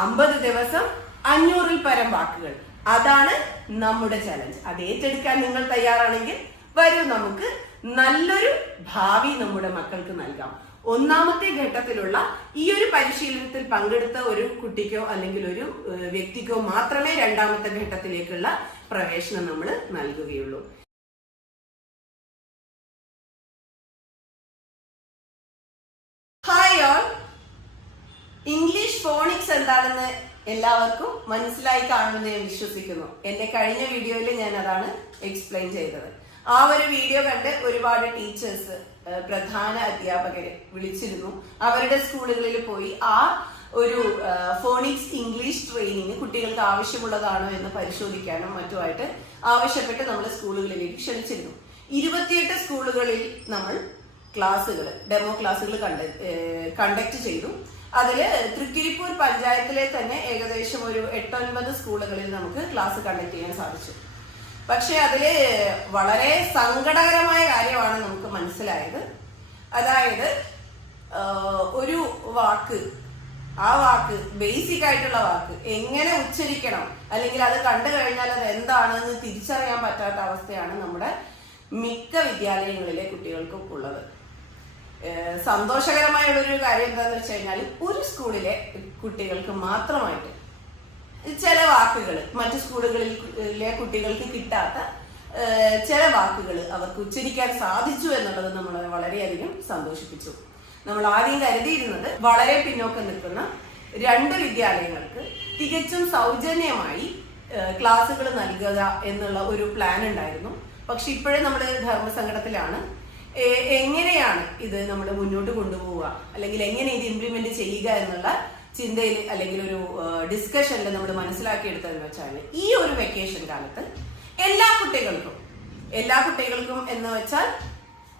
അമ്പത് ദിവസം അഞ്ഞൂറിൽ പരം വാക്കുകൾ. അതാണ് നമ്മുടെ ചലഞ്ച് അത് ഏറ്റെടുക്കാൻ നിങ്ങൾ തയ്യാറാണെങ്കിൽ വരൂ നമുക്ക് നല്ലൊരു ഭാവി നമ്മുടെ മക്കൾക്ക് നൽകാം. ഒന്നാമത്തെ ഘട്ടത്തിലുള്ള ഈ ഒരു പരിശീലനത്തിൽ പങ്കെടുത്ത ഒരു കുട്ടിക്കോ അല്ലെങ്കിൽ ഒരു വ്യക്തിക്കോ മാത്രമേ രണ്ടാമത്തെ ഘട്ടത്തിലേക്കുള്ള പ്രവേശനം നമ്മൾ നൽകുകയുള്ളൂ. ഹായ് ഓൾ ഇംഗ്ലീഷ് ഫോണിക്സ് എന്താണെന്ന് എല്ലാവർക്കും മനസ്സിലായി കാണുമെന്ന് ഞാൻ വിശ്വസിക്കുന്നു. എന്റെ കഴിഞ്ഞ വീഡിയോയിൽ ഞാൻ അതാണ് എക്സ്പ്ലെയിൻ ചെയ്തത്. ആ ഒരു വീഡിയോ കണ്ട് ഒരുപാട് ടീച്ചേഴ്സ് പ്രധാന അധ്യാപകരെ വിളിച്ചിരുന്നു. അവരുടെ സ്കൂളുകളിൽ പോയി ആ ഒരു ഫോണിക്സ് ഇംഗ്ലീഷ് ട്രെയിനിങ് കുട്ടികൾക്ക് ആവശ്യമുള്ളതാണോ എന്ന് പരിശോധിക്കാനും മറ്റുമായിട്ട് ആവശ്യപ്പെട്ട് നമ്മൾ സ്കൂളുകളിലേക്ക് ക്ഷണിച്ചിരുന്നു. ഇരുപത്തിയെട്ട് സ്കൂളുകളിൽ നമ്മൾ ക്ലാസ്സുകൾ ഡെമോ ക്ലാസ്സുകൾ കണ്ടക്ട് ചെയ്തു. അതിൽ തൃക്കരിപ്പൂർ പഞ്ചായത്തിലെ തന്നെ ഏകദേശം ഒരു എട്ടൊൻപത് സ്കൂളുകളിൽ നമുക്ക് ക്ലാസ് കണ്ടക്ട് ചെയ്യാൻ സാധിച്ചു. പക്ഷെ അതിൽ വളരെ സങ്കടകരമായ കാര്യമാണ് നമുക്ക് മനസ്സിലായത്. അതായത് ഒരു വാക്ക് ആ വാക്ക് ബേസിക് ആയിട്ടുള്ള വാക്ക് എങ്ങനെ ഉച്ചരിക്കണം അല്ലെങ്കിൽ അത് കണ്ടു കഴിഞ്ഞാൽ അത് എന്താണെന്ന് തിരിച്ചറിയാൻ പറ്റാത്ത അവസ്ഥയാണ് നമ്മുടെ മിക്ക വിദ്യാലയങ്ങളിലെ കുട്ടികൾക്കും ഉള്ളത്. ഏഹ് സന്തോഷകരമായുള്ള ഒരു കാര്യം എന്താണെന്ന് വെച്ച് കഴിഞ്ഞാൽ ഒരു സ്കൂളിലെ കുട്ടികൾക്ക് മാത്രമായിട്ട് ചില വാക്കുകൾ മറ്റു സ്കൂളുകളിലെ കുട്ടികൾക്ക് കിട്ടാത്ത ചില വാക്കുകൾ അവർക്ക് ഉച്ചരിക്കാൻ സാധിച്ചു എന്നുള്ളത് നമ്മളെ വളരെയധികം സന്തോഷിപ്പിച്ചു. നമ്മൾ ആദ്യം കരുതിയിരുന്നത് വളരെ പിന്നോക്കം നിൽക്കുന്ന രണ്ട് വിദ്യാലയങ്ങൾക്ക് തികച്ചും സൗജന്യമായി ക്ലാസ്സുകൾ നൽകുക എന്നുള്ള ഒരു പ്ലാൻ ഉണ്ടായിരുന്നു. പക്ഷെ ഇപ്പോഴും നമ്മൾ ധർമ്മസങ്കടത്തിലാണ്. എങ്ങനെയാണ് ഇത് നമ്മൾ മുന്നോട്ട് കൊണ്ടുപോവുക? അല്ലെങ്കിൽ എങ്ങനെ ഇത് ഇംപ്ലിമെന്റ് ചെയ്യുക എന്നുള്ള ചിന്തയിൽ അല്ലെങ്കിൽ ഒരു ഡിസ്കഷനിൽ നമ്മൾ മനസ്സിലാക്കിയെടുത്തതെന്ന് വെച്ചാൽ ഈ ഒരു വെക്കേഷൻ കാലത്ത് എല്ലാ കുട്ടികൾക്കും എല്ലാ കുട്ടികൾക്കും എന്ന് വെച്ചാൽ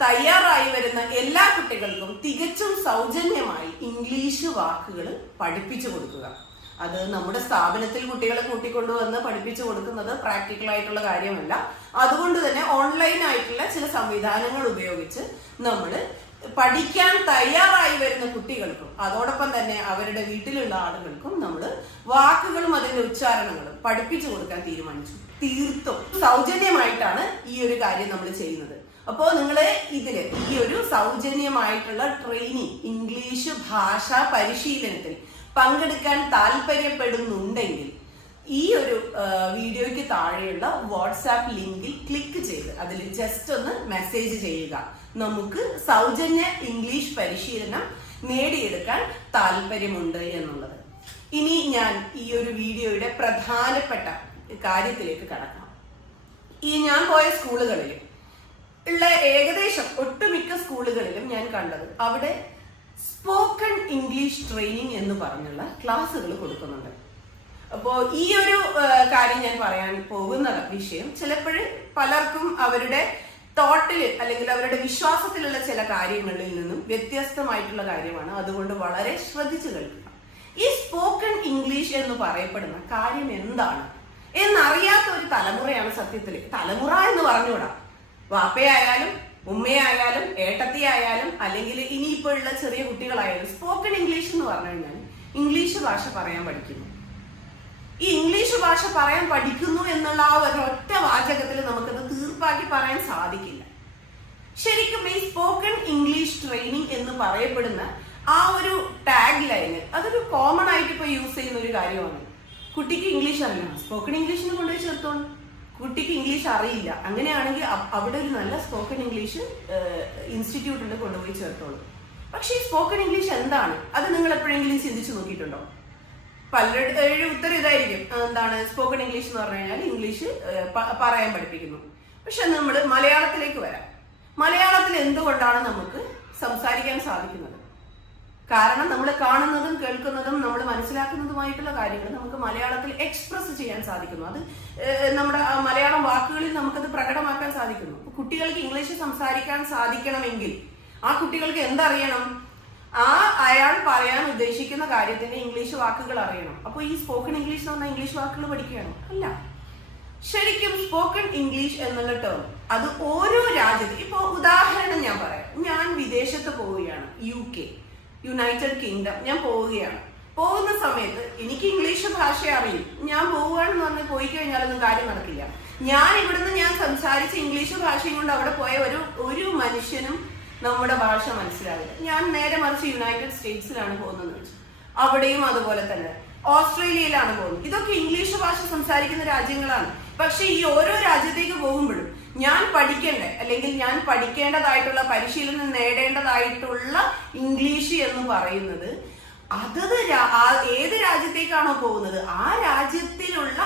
തയ്യാറായി വരുന്ന എല്ലാ കുട്ടികൾക്കും തികച്ചും സൗജന്യമായി ഇംഗ്ലീഷ് വാക്കുകൾ പഠിപ്പിച്ചു കൊടുക്കുക. അത് നമ്മുടെ സ്ഥാപനത്തിൽ കുട്ടികളെ കൂട്ടിക്കൊണ്ടുവന്ന് പഠിപ്പിച്ചു കൊടുക്കുന്നത് പ്രാക്ടിക്കൽ ആയിട്ടുള്ള കാര്യമല്ല. അതുകൊണ്ട് തന്നെ ഓൺലൈൻ ആയിട്ടുള്ള ചില സംവിധാനങ്ങൾ ഉപയോഗിച്ച് നമ്മൾ പഠിക്കാൻ തയ്യാറായി വരുന്ന കുട്ടികൾക്കും അതോടൊപ്പം തന്നെ അവരുടെ വീട്ടിലുള്ള ആളുകൾക്കും നമ്മൾ വാക്കുകളും അതിന്റെ ഉച്ചാരണങ്ങളും പഠിപ്പിച്ചു കൊടുക്കാൻ തീരുമാനിച്ചു. തീർത്തും സൗജന്യമായിട്ടാണ് ഈ ഒരു കാര്യം നമ്മൾ ചെയ്യുന്നത്. അപ്പോൾ നിങ്ങൾ ഇതിൽ ഈ ഒരു സൗജന്യമായിട്ടുള്ള ട്രെയിനിങ് ഇംഗ്ലീഷ് ഭാഷാ പരിശീലനത്തിൽ പങ്കെടുക്കാൻ താല്പര്യപ്പെടുന്നുണ്ടെങ്കിൽ ഈ ഒരു വീഡിയോയ്ക്ക് താഴെയുള്ള വാട്സാപ്പ് ലിങ്കിൽ ക്ലിക്ക് ചെയ്ത് അതിൽ ജസ്റ്റ് ഒന്ന് മെസ്സേജ് ചെയ്യുക. നമുക്ക് സൗജന്യ ഇംഗ്ലീഷ് പരിശീലനം നേടിയെടുക്കാൻ താല്പര്യമുണ്ട് എന്നുള്ളത്. ഇനി ഞാൻ ഈ ഒരു വീഡിയോയുടെ പ്രധാനപ്പെട്ട കാര്യത്തിലേക്ക് കടക്കാം. ഈ ഞാൻ പോയ സ്കൂളുകളിലും ഉള്ള ഏകദേശം ഒട്ടുമിക്ക സ്കൂളുകളിലും ഞാൻ കണ്ടത് അവിടെ സ്പോക്കൺ ഇംഗ്ലീഷ് ട്രെയിനിങ് എന്ന് പറഞ്ഞുള്ള ക്ലാസ്സുകൾ കൊടുക്കുന്നുണ്ട്. അപ്പോൾ ഈ ഒരു കാര്യം ഞാൻ പറയാൻ പോകുന്ന വിഷയം ചിലപ്പോൾ പലർക്കും അവരുടെ തോട്ടിൽ അല്ലെങ്കിൽ അവരുടെ വിശ്വാസത്തിലുള്ള ചില കാര്യങ്ങളിൽ നിന്നും വ്യത്യസ്തമായിട്ടുള്ള കാര്യമാണ്. അതുകൊണ്ട് വളരെ ശ്രദ്ധിച്ചു കേൾക്കുക. ഈ സ്പോക്കൺ ഇംഗ്ലീഷ് എന്ന് പറയപ്പെടുന്ന കാര്യം എന്താണ്? എന്നറിയാത്ത ഒരു തലമുറയാണ് സത്യത്തിൽ തലമുറ എന്ന് പറഞ്ഞുകൂടാ. വാപ്പയായാലും ഉമ്മയായാലും ഏട്ടത്തിയായാലും അല്ലെങ്കിൽ ഇനിയിപ്പോഴുള്ള ചെറിയ കുട്ടികളായാലും സ്പോക്കൺ ഇംഗ്ലീഷ് എന്ന് പറഞ്ഞു കഴിഞ്ഞാൽ ഇംഗ്ലീഷ് ഭാഷ പറയാൻ പഠിക്കുന്നു. ഈ ഇംഗ്ലീഷ് ഭാഷ പറയാൻ പഠിക്കുന്നു എന്നുള്ള ആ ഒരു ഒറ്റ വാചകത്തിൽ നമുക്കത് തീർപ്പാക്കി പറയാൻ സാധിക്കില്ല. ശരിക്കും ഈ സ്പോക്കൺ ഇംഗ്ലീഷ് ട്രെയിനിങ് എന്ന് പറയപ്പെടുന്ന ആ ഒരു ടാഗ് ലൈന് അതൊരു കോമൺ ആയിട്ട് ഇപ്പൊ യൂസ് ചെയ്യുന്ന ഒരു കാര്യമാണ്. കുട്ടിക്ക് ഇംഗ്ലീഷ് അറിയണം. സ്പോക്കൺ ഇംഗ്ലീഷിന് കൊണ്ടുപോയി ചേർത്തോളൂ. കുട്ടിക്ക് ഇംഗ്ലീഷ് അറിയില്ല. അങ്ങനെയാണെങ്കിൽ അവിടെ ഒരു നല്ല സ്പോക്കൺ ഇംഗ്ലീഷ് ഇൻസ്റ്റിറ്റ്യൂട്ടിൽ കൊണ്ടുപോയി ചേർത്തോളൂ. പക്ഷേ ഈ സ്പോക്കൺ ഇംഗ്ലീഷ് എന്താണ്? അത് നിങ്ങൾ എപ്പോഴെങ്കിലും ചിന്തിച്ചു നോക്കിയിട്ടുണ്ടോ? പലരുടെ ഉത്തരം ഇതായിരിക്കും. എന്താണ്? സ്പോക്കൺ ഇംഗ്ലീഷ് എന്ന് പറഞ്ഞു കഴിഞ്ഞാൽ ഇംഗ്ലീഷ് പറയാൻ പഠിപ്പിക്കുന്നു. പക്ഷെ നമ്മൾ മലയാളത്തിലേക്ക് വരാം. മലയാളത്തിൽ എന്തുകൊണ്ടാണ് നമുക്ക് സംസാരിക്കാൻ സാധിക്കുന്നത്? കാരണം നമ്മൾ കാണുന്നതും കേൾക്കുന്നതും നമ്മൾ മനസ്സിലാക്കുന്നതുമായിട്ടുള്ള കാര്യങ്ങൾ നമുക്ക് മലയാളത്തിൽ എക്സ്പ്രസ് ചെയ്യാൻ സാധിക്കുന്നു. അത് നമ്മുടെ മലയാളം വാക്കുകളിൽ നമുക്കത് പ്രകടമാക്കാൻ സാധിക്കുന്നു. കുട്ടികൾക്ക് ഇംഗ്ലീഷ് സംസാരിക്കാൻ സാധിക്കണമെങ്കിൽ ആ കുട്ടികൾക്ക് എന്തറിയണം? ആ അയാൾ പറയാൻ ഉദ്ദേശിക്കുന്ന കാര്യത്തിന്റെ ഇംഗ്ലീഷ് വാക്കുകൾ അറിയണം. അപ്പൊ ഈ സ്പോക്കൺ ഇംഗ്ലീഷ് എന്ന് പറഞ്ഞാൽ ഇംഗ്ലീഷ് വാക്കുകൾ പഠിക്കുകയാണോ. അല്ല. ശരിക്കും സ്പോക്കൺ ഇംഗ്ലീഷ് എന്നുള്ള ടേം അത് ഓരോ രാജ്യത്തും ഇപ്പൊ ഉദാഹരണം ഞാൻ പറയാം. ഞാൻ വിദേശത്ത് പോവുകയാണ് യു കെ യുണൈറ്റഡ് കിങ്ഡം ഞാൻ പോവുകയാണ്. പോകുന്ന സമയത്ത് എനിക്ക് ഇംഗ്ലീഷ് ഭാഷ അറിയും. ഞാൻ പോവുകയാണെന്ന് പറഞ്ഞ് പോയി കഴിഞ്ഞാലൊന്നും കാര്യം നടക്കില്ല. ഞാൻ ഇവിടുന്ന് ഞാൻ സംസാരിച്ച ഇംഗ്ലീഷ് ഭാഷയും കൊണ്ട് അവിടെ പോയ ഒരു ഒരു മനുഷ്യനും നമ്മുടെ ഭാഷ മനസ്സിലാവില്ല. ഞാൻ നേരെ മറിച്ച് യുണൈറ്റഡ് സ്റ്റേറ്റ്സിലാണ് പോകുന്നത് അവിടെയും അതുപോലെ തന്നെ. ഓസ്ട്രേലിയയിലാണ് പോകുന്നത്. ഇതൊക്കെ ഇംഗ്ലീഷ് ഭാഷ സംസാരിക്കുന്ന രാജ്യങ്ങളാണ്. പക്ഷെ ഈ ഓരോ രാജ്യത്തേക്ക് പോകുമ്പോഴും ഞാൻ പഠിക്കേണ്ട? അല്ലെങ്കിൽ ഞാൻ പഠിക്കേണ്ടതായിട്ടുള്ള പരിശീലനം നേടേണ്ടതായിട്ടുള്ള ഇംഗ്ലീഷ് എന്ന് പറയുന്നത് അതത് ഏത് രാജ്യത്തേക്കാണോ പോകുന്നത്? ആ രാജ്യത്തിലുള്ള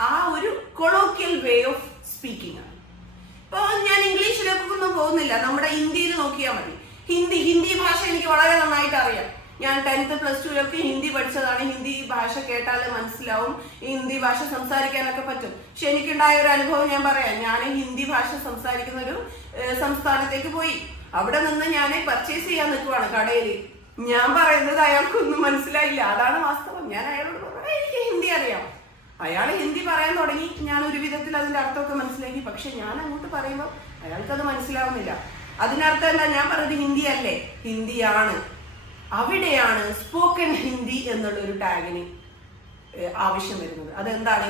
ആ ഒരു കൊളോക്കിയൽ വേ ഓഫ് സ്പീക്കിംഗ് ആണ്. ഇപ്പൊ ഞാൻ ഇംഗ്ലീഷിലേക്കൊന്നും പോകുന്നില്ല. നമ്മുടെ ഹിന്ദിയിൽ നോക്കിയാൽ മതി. ഹിന്ദി ഹിന്ദി ഭാഷ എനിക്ക് വളരെ നന്നായിട്ട് അറിയാം. ഞാൻ ടെൻത്ത് പ്ലസ് ടുവിലൊക്കെ ഹിന്ദി പഠിച്ചതാണ്. ഹിന്ദി ഭാഷ കേട്ടാൽ മനസ്സിലാവും. ഹിന്ദി ഭാഷ സംസാരിക്കാനൊക്കെ പറ്റും. പക്ഷെ എനിക്കുണ്ടായ ഒരു അനുഭവം ഞാൻ പറയാം. ഞാൻ ഹിന്ദി ഭാഷ സംസാരിക്കുന്ന ഒരു സംസ്ഥാനത്തേക്ക് പോയി. അവിടെ നിന്ന് ഞാൻ പർച്ചേസ് ചെയ്യാൻ നിൽക്കുവാണ് കടയിൽ ഞാൻ പറയുന്നത് അയാൾക്കൊന്നും മനസ്സിലായില്ല. അതാണ് വാസ്തവം. ഞാൻ അയാളോട് പറഞ്ഞു എനിക്ക് ഹിന്ദി അറിയാം. അയാൾ ഹിന്ദി പറയാൻ തുടങ്ങി. ഞാൻ ഒരു വിധത്തിൽ അതിന്റെ അർത്ഥമൊക്കെ മനസ്സിലാക്കി. പക്ഷെ ഞാൻ അങ്ങോട്ട് പറയുമ്പോൾ അയാൾക്കത് മനസ്സിലാവുന്നില്ല. അതിനർത്ഥം എന്താ? ഞാൻ പറഞ്ഞത് ഹിന്ദി അല്ലേ? ഹിന്ദിയാണ്. അവിടെയാണ് സ്പോക്കൺ ഹിന്ദി എന്നുള്ള ഒരു ടാഗിന് ആവശ്യം വരുന്നത്. അതെന്താണ്?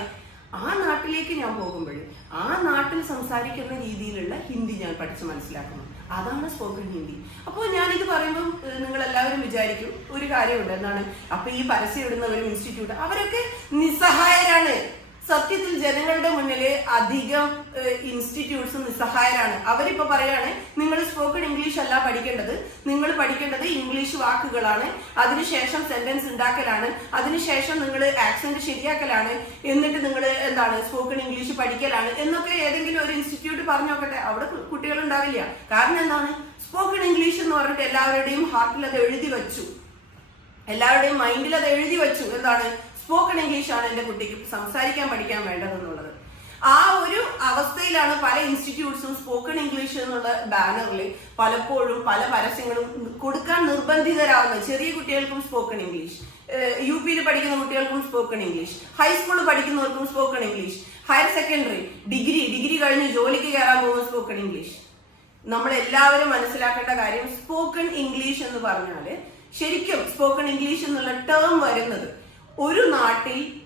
ആ നാട്ടിലേക്ക് ഞാൻ പോകുമ്പോൾ ആ നാട്ടിൽ സംസാരിക്കുന്ന രീതിയിലുള്ള ഹിന്ദി ഞാൻ പഠിച്ച് മനസ്സിലാക്കുന്നു. അതാണ് സ്പോക്കൺ ഹിന്ദി. അപ്പോൾ ഞാനിത് പറയുമ്പോൾ നിങ്ങൾ എല്ലാവരും വിചാരിക്കും ഒരു കാര്യമുണ്ട്. എന്താണ്? അപ്പൊ ഈ പരസ്യം ഇടുന്നവരും ഇൻസ്റ്റിറ്റ്യൂട്ട് അവരൊക്കെ നിസ്സഹായരാണ്. സത്യത്തിൽ ജനങ്ങളുടെ മുന്നിൽ അധികം ഇൻസ്റ്റിറ്റ്യൂട്ട്സ് നിസ്സഹായരാണ്. അവരിപ്പോ പറയാണ് നിങ്ങൾ സ്പോക്കൺ ഇംഗ്ലീഷ് അല്ല പഠിക്കേണ്ടത്. നിങ്ങൾ പഠിക്കേണ്ടത് ഇംഗ്ലീഷ് വാക്കുകളാണ്. അതിനുശേഷം സെന്റൻസ് ഉണ്ടാക്കലാണ്. അതിനുശേഷം നിങ്ങൾ ആക്സെന്റ് ശരിയാക്കലാണ്. എന്നിട്ട് നിങ്ങൾ എന്താണ് സ്പോക്കൺ ഇംഗ്ലീഷ് പഠിക്കലാണ്. എന്നൊക്കെ ഏതെങ്കിലും ഒരു ഇൻസ്റ്റിറ്റ്യൂട്ട് പറഞ്ഞു നോക്കട്ടെ അവിടെ കുട്ടികൾ ഉണ്ടാവില്ല കാരണം എന്താണ്? സ്പോക്കൺ ഇംഗ്ലീഷ് എന്ന് പറഞ്ഞിട്ട് എല്ലാവരുടെയും ഹാർട്ടിൽ അത് എഴുതി വെച്ചു. എല്ലാവരുടെയും മൈൻഡിൽ അത് എഴുതി വെച്ചു. എന്താണ്? സ്പോക്കൺ ഇംഗ്ലീഷ് ആണ് എന്റെ കുട്ടിക്ക് സംസാരിക്കാൻ പഠിക്കാൻ വേണ്ടതെന്നുള്ളത്. ആ ഒരു അവസ്ഥയിലാണ് പല ഇൻസ്റ്റിറ്റ്യൂട്ട്സും സ്പോക്കൺ ഇംഗ്ലീഷ് എന്നുള്ള ബാനറിൽ പലപ്പോഴും പല പരസ്യങ്ങളും കൊടുക്കാൻ നിർബന്ധിതരാവുന്നത്. ചെറിയ കുട്ടികൾക്കും സ്പോക്കൺ ഇംഗ്ലീഷ് യു പിയിൽ പഠിക്കുന്ന കുട്ടികൾക്കും സ്പോക്കൺ ഇംഗ്ലീഷ് ഹൈസ്കൂളിൽ പഠിക്കുന്നവർക്കും spoken English higher secondary degree degree കഴിഞ്ഞ് ജോലിക്ക് കയറാൻ പോകുന്ന സ്പോക്കൺ ഇംഗ്ലീഷ് നമ്മൾ എല്ലാവരും മനസ്സിലാക്കേണ്ട കാര്യം സ്പോക്കൺ ഇംഗ്ലീഷ് എന്ന് പറഞ്ഞാൽ ശരിക്കും സ്പോക്കൺ ഇംഗ്ലീഷ് എന്നുള്ള ടേം വരുന്നത് ഒരു നാട്ടിൽ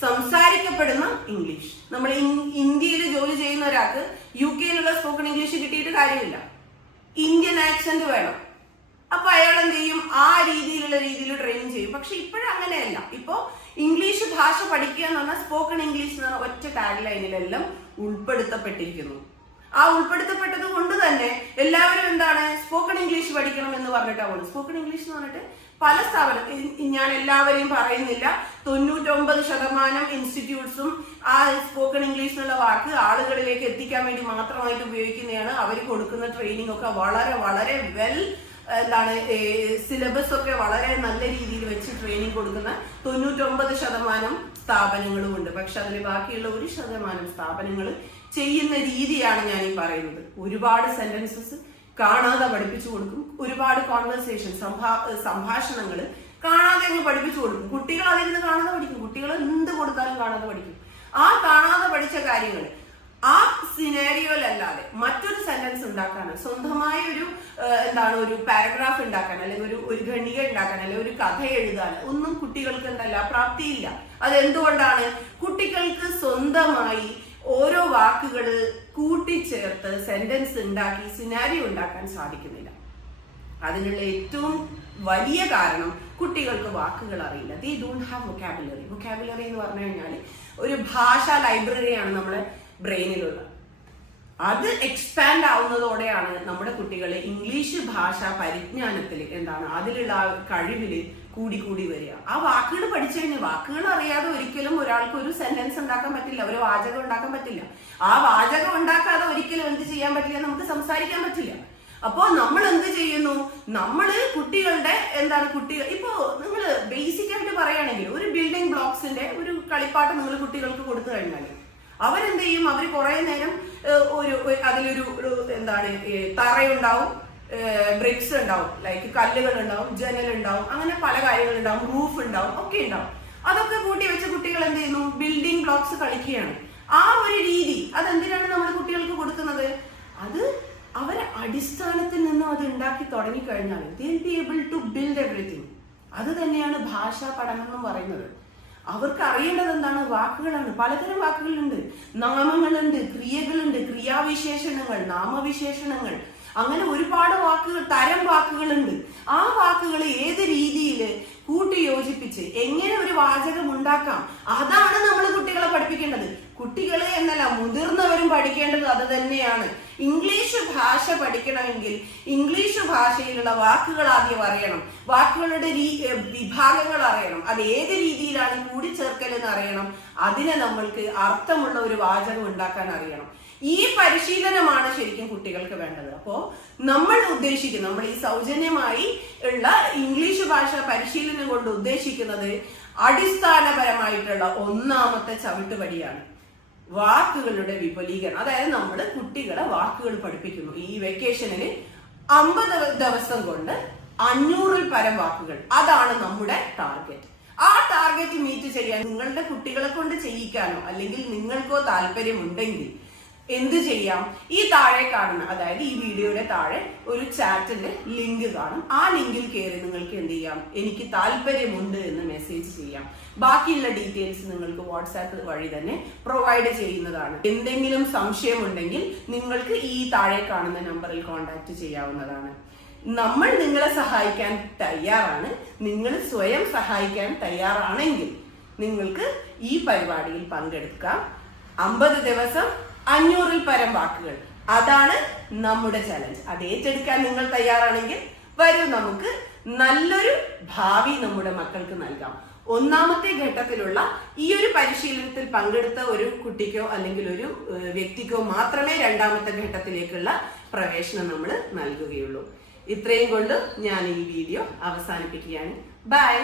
സംസാരിക്കപ്പെടുന്ന ഇംഗ്ലീഷ്. നമ്മൾ ഇന്ത്യയിൽ ജോലി ചെയ്യുന്ന ഒരാൾക്ക് യു കെയിലുള്ള സ്പോക്കൺ ഇംഗ്ലീഷ് കിട്ടിയിട്ട് കാര്യമില്ല. ഇന്ത്യൻ ആക്സന്റ് വേണം. അപ്പൊ അയാൾ എന്ത് ചെയ്യും? ആ രീതിയിലുള്ള രീതിയിൽ ട്രെയിൻ ചെയ്യും. പക്ഷെ ഇപ്പോഴും അങ്ങനെയല്ല. ഇപ്പോ ഇംഗ്ലീഷ് ഭാഷ പഠിക്കുക എന്ന് പറഞ്ഞാൽ സ്പോക്കൺ ഇംഗ്ലീഷ് എന്ന് പറഞ്ഞ ഒറ്റ ടാഗ് ലൈനിലെല്ലാം ഉൾപ്പെടുത്തപ്പെട്ടിരിക്കുന്നു. ആ ഉൾപ്പെടുത്തപ്പെട്ടത് കൊണ്ട് തന്നെ. എല്ലാവരും എന്താണ്? സ്പോക്കൺ ഇംഗ്ലീഷ് പഠിക്കണം എന്ന് പറഞ്ഞിട്ടാണ് സ്പോക്കൺ ഇംഗ്ലീഷ് എന്ന് പറഞ്ഞിട്ട് പല സ്ഥാപനം ഞാൻ എല്ലാവരെയും പറയുന്നില്ല. തൊണ്ണൂറ്റൊമ്പത് ശതമാനം ഇൻസ്റ്റിറ്റ്യൂട്ട്സും ആ സ്പോക്കൺ ഇംഗ്ലീഷ് എന്നുള്ള വാക്ക് ആളുകളിലേക്ക് എത്തിക്കാൻ വേണ്ടി മാത്രമായിട്ട് ഉപയോഗിക്കുന്നതാണ് അവർ കൊടുക്കുന്ന ട്രെയിനിങ് ഒക്കെ വളരെ വളരെ വെൽ എന്താണ് സിലബസ് ഒക്കെ വളരെ നല്ല രീതിയിൽ വെച്ച് ട്രെയിനിങ് കൊടുക്കുന്ന തൊണ്ണൂറ്റൊമ്പത് ശതമാനം സ്ഥാപനങ്ങളും ഉണ്ട്. പക്ഷെ അതിൽ ബാക്കിയുള്ള ഒരു ശതമാനം സ്ഥാപനങ്ങൾ ചെയ്യുന്ന രീതിയാണ് ഞാൻ ഈ പറയുന്നത്. ഒരുപാട് സെന്റൻസസ് കാണാതെ പഠിപ്പിച്ചു കൊടുക്കും. ഒരുപാട് കോൺവെർസേഷൻ സംഭാ സംഭാഷണങ്ങൾ കാണാതെ അങ്ങ് പഠിപ്പിച്ചു കൊടുക്കും. കുട്ടികൾ അതിരുന്ന് കാണാതെ പഠിക്കും. കുട്ടികൾ എന്ത് കൊടുത്താലും കാണാതെ പഠിക്കും. ആ കാണാതെ പഠിച്ച കാര്യങ്ങൾ ആ സിനാരിയോയിലല്ലാതെ മറ്റൊരു ഉണ്ടാക്കാൻ സ്വന്തമായ ഒരു എന്താണ് ഒരു പാരഗ്രാഫ് ഉണ്ടാക്കാൻ അല്ലെങ്കിൽ ഒരു ഒരു ഖണ്ഡിക ഉണ്ടാക്കാൻ അല്ലെങ്കിൽ ഒരു കഥ എഴുതാൻ. ഒന്നും കുട്ടികൾക്ക് എന്തല്ല പ്രാപ്തിയില്ല. അതെന്തുകൊണ്ടാണ് കുട്ടികൾക്ക് സ്വന്തമായി ഓരോ വാക്കുകൾ കൂട്ടിച്ചേർത്ത് സെന്റൻസ് ഉണ്ടാക്കി സിനാരി ഉണ്ടാക്കാൻ സാധിക്കുന്നില്ല. അതിനുള്ള ഏറ്റവും വലിയ കാരണം കുട്ടികൾക്ക് വാക്കുകൾ അറിയില്ല. They don't have vocabulary vocabulary എന്ന് പറഞ്ഞു കഴിഞ്ഞാൽ ഒരു ഭാഷാ ലൈബ്രറിയാണ് നമ്മുടെ ബ്രെയിനിലുള്ളത് അത് എക്സ്പാൻഡ് ആവുന്നതോടെയാണ് നമ്മുടെ കുട്ടികൾ ഇംഗ്ലീഷ് ഭാഷ പരിജ്ഞാനത്തിൽ എന്താണ് അതിലുള്ള ആ കഴിവിൽ കൂടി കൂടി വരിക. ആ വാക്കുകൾ പഠിച്ചു കഴിഞ്ഞാൽ വാക്കുകൾ അറിയാതെ ഒരിക്കലും ഒരാൾക്ക് ഒരു സെന്റൻസ് ഉണ്ടാക്കാൻ പറ്റില്ല ഒരു വാചകം ഉണ്ടാക്കാൻ പറ്റില്ല. ആ വാചകം ഉണ്ടാക്കാതെ ഒരിക്കലും എന്ത് ചെയ്യാൻ പറ്റില്ല നമുക്ക് സംസാരിക്കാൻ പറ്റില്ല. അപ്പോ നമ്മൾ എന്ത് ചെയ്യുന്നു? നമ്മൾ കുട്ടികളുടെ എന്താണ് കുട്ടികൾ ഇപ്പോ നിങ്ങൾ ബേസിക് ആയിട്ട് പറയുകയാണെങ്കിൽ ഒരു ബിൽഡിംഗ് ബ്ലോക്സിന്റെ ഒരു കളിപ്പാട്ട് നിങ്ങൾ കുട്ടികൾക്ക് കൊടുത്തു കഴിഞ്ഞാൽ അവരെന്ത് ചെയ്യും? അവർ കുറെ നേരം ഒരു അതിലൊരു എന്താണ് തറയുണ്ടാവും ബ്രിക്സ് ഉണ്ടാവും ലൈക്ക് കല്ലുകൾ ഉണ്ടാവും ജനൽ ഉണ്ടാവും അങ്ങനെ പല കാര്യങ്ങൾ ഉണ്ടാവും റൂഫ് ഉണ്ടാവും ഒക്കെ ഉണ്ടാവും. അതൊക്കെ കൂട്ടി വെച്ച് കുട്ടികൾ എന്ത് ചെയ്യുന്നു? ബിൽഡിംഗ് ബ്ലോക്സ് കളിക്കുകയാണ്. ആ ഒരു രീതി അതെന്തിനാണ് നമ്മൾ കുട്ടികൾക്ക് കൊടുക്കുന്നത്? അത് അവരെ അടിസ്ഥാനത്തിൽ നിന്നും അത് ഉണ്ടാക്കി തുടങ്ങിക്കഴിഞ്ഞാൽ they'll be able to build everything അത് തന്നെയാണ് ഭാഷാ പഠനം എന്ന് പറയുന്നത്. അവർക്ക് അറിയേണ്ടത് എന്താണ് വാക്കുകളാണ്. പലതരം വാക്കുകളുണ്ട്. നാമങ്ങളുണ്ട് ക്രിയകളുണ്ട് ക്രിയാവിശേഷണങ്ങൾ നാമവിശേഷണങ്ങൾ. അങ്ങനെ ഒരുപാട് വാക്കുകൾ തരം വാക്കുകളുണ്ട്. ആ വാക്കുകൾ ഏത് രീതിയിൽ കൂട്ടി യോജിപ്പിച്ച് എങ്ങനെ ഒരു വാചകം ഉണ്ടാക്കാം? അതാണ് നമ്മൾ കുട്ടികളെ പഠിപ്പിക്കേണ്ടത്. കുട്ടികളെ എന്നല്ല മുതിർന്നവരും പഠിക്കേണ്ടത് അത് തന്നെയാണ്. ഇംഗ്ലീഷ് ഭാഷ പഠിക്കണമെങ്കിൽ ഇംഗ്ലീഷ് ഭാഷയിലുള്ള വാക്കുകൾ ആദ്യം അറിയണം. വാക്കുകളുടെ വിഭാഗങ്ങൾ അറിയണം. അത് ഏത് രീതിയിലാണ് കൂടിച്ചേർക്കൽ എന്ന് അറിയണം. അതിനെ നമ്മൾക്ക് അർത്ഥമുള്ള ഒരു വാചകം ഉണ്ടാക്കാൻ അറിയണം. ഈ പരിശീലനമാണ് ശരിക്കും കുട്ടികൾക്ക് വേണ്ടത്. അപ്പോ നമ്മൾ ഉദ്ദേശിക്കുന്നത് നമ്മൾ ഈ സൗജന്യമായി ഉള്ള ഇംഗ്ലീഷ് ഭാഷ പരിശീലനം കൊണ്ട് ഉദ്ദേശിക്കുന്നത് അടിസ്ഥാനപരമായിട്ടുള്ള ഒന്നാമത്തെ ചവിട്ടുപടിയാണ്. വാക്കുകളുടെ വിപുലീകരണം. അതായത് നമ്മൾ കുട്ടികളെ വാക്കുകൾ പഠിപ്പിക്കുന്നു. ഈ വെക്കേഷനിൽ അമ്പത് ദിവസം കൊണ്ട് അഞ്ഞൂറിൽ പരം വാക്കുകൾ. അതാണ് നമ്മുടെ ടാർഗറ്റ് ആ ടാർഗറ്റ് മീറ്റ് ചെയ്യാൻ നിങ്ങളുടെ കുട്ടികളെ കൊണ്ട് ചെയ്യിക്കാനോ അല്ലെങ്കിൽ നിങ്ങൾക്കോ താല്പര്യമുണ്ടെങ്കിൽ എന്ത് ചെയ്യാം? ഈ താഴെ കാണുന്ന അതായത് ഈ വീഡിയോയുടെ താഴെ ഒരു ചാറ്റിന്റെ ലിങ്ക് കാണും. ആ ലിങ്കിൽ കയറി നിങ്ങൾക്ക് എന്ത് ചെയ്യാം? എനിക്ക് താല്പര്യമുണ്ട് എന്ന് മെസ്സേജ് ചെയ്യാം. ബാക്കിയുള്ള ഡീറ്റെയിൽസ് നിങ്ങൾക്ക് വാട്സാപ്പ് വഴി തന്നെ പ്രൊവൈഡ് ചെയ്യുന്നതാണ്. എന്തെങ്കിലും സംശയമുണ്ടെങ്കിൽ നിങ്ങൾക്ക് ഈ താഴെ കാണുന്ന നമ്പറിൽ കോൺടാക്ട് ചെയ്യാവുന്നതാണ്. നമ്മൾ നിങ്ങളെ സഹായിക്കാൻ തയ്യാറാണ്. നിങ്ങൾ സ്വയം സഹായിക്കാൻ തയ്യാറാണെങ്കിൽ നിങ്ങൾക്ക് ഈ പരിപാടിയിൽ പങ്കെടുക്കാം. അമ്പത് ദിവസം അഞ്ഞൂറിൽ പരം വാക്കുകൾ. അതാണ് നമ്മുടെ ചലഞ്ച് അത് ഏറ്റെടുക്കാൻ നിങ്ങൾ തയ്യാറാണെങ്കിൽ വരൂ നമുക്ക് നല്ലൊരു ഭാവി നമ്മുടെ മക്കൾക്ക് നൽകാം. ഒന്നാമത്തെ ഘട്ടത്തിലുള്ള ഈ ഒരു പരിശീലനത്തിൽ പങ്കെടുത്ത ഒരു കുട്ടിക്കോ അല്ലെങ്കിൽ ഒരു വ്യക്തിക്കോ മാത്രമേ രണ്ടാമത്തെ ഘട്ടത്തിലേക്കുള്ള പ്രവേശനം നമ്മൾ നൽകുകയുള്ളൂ. ഇത്രയും കൊണ്ട് ഞാൻ ഈ വീഡിയോ അവസാനിപ്പിക്കുകയാണ്. ബൈ